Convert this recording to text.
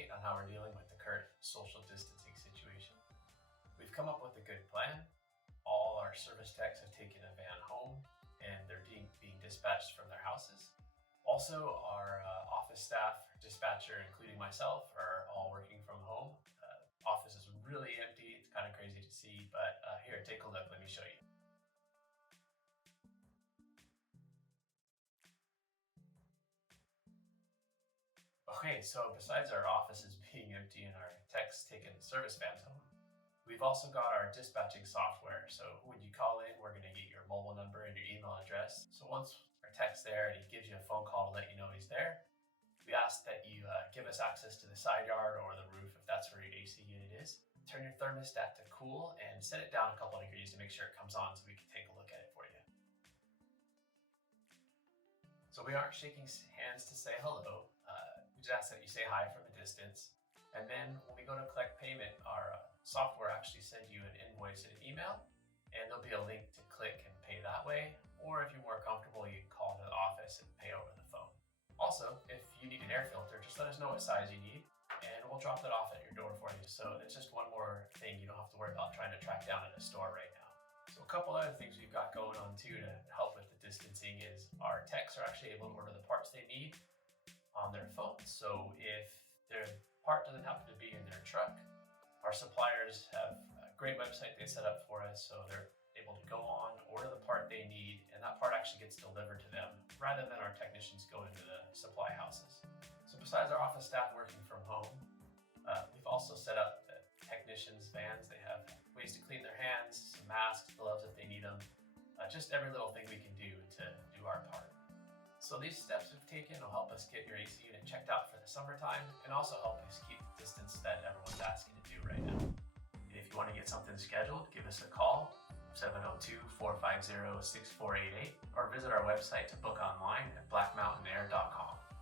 update on how we're dealing with the current social distancing situation. We've come up with a good plan. All our service techs have taken a van home and they're being dispatched from their houses. Also, our office staff, dispatcher, including myself, are all working from home. Office is really empty. It's kind of crazy to see, but here, take a look. Let me show you. Okay, so besides our offices being empty and our techs taking the service vans home, we've also got our dispatching software. So when you call in, we're going to get your mobile number and your email address. So once our tech's there and he gives you a phone call to let you know he's there, we ask that you give us access to the side yard or the roof if that's where your AC unit is. Turn your thermostat to cool and set it down a couple of degrees to make sure it comes on so we can take a look at it for you. So we aren't shaking hands to say hello. We just ask that you say hi from a distance. And then when we go to collect payment, our software actually sends you an invoice in an email, and there'll be a link to click and pay that way. Or if you're more comfortable, you can call to the office and pay over the phone. Also, if you need an air filter, just let us know what size you need, and we'll drop that off at your door for you. So it's just one more thing you don't have to worry about trying to track down at a store right now. So a couple other things we've got going on too to help with the distancing is our techs are actually able to order the parts they need on their phones. So if their part doesn't happen to be in their truck, our suppliers have a great website they set up for us, so they're able to go on, order the part they need, and that part actually gets delivered to them rather than our technicians go into the supply houses. So besides our office staff working from home, we've also set up the technicians' vans. They have ways to clean their hands, some masks, gloves if they need them, just every little thing we can do to do our part. So these steps we've taken will help us get your AC unit checked out for the summertime and also help us keep the distance that everyone's asking to do right now. And if you want to get something scheduled, give us a call, 702-450-6488, or visit our website to book online at blackmountainair.com.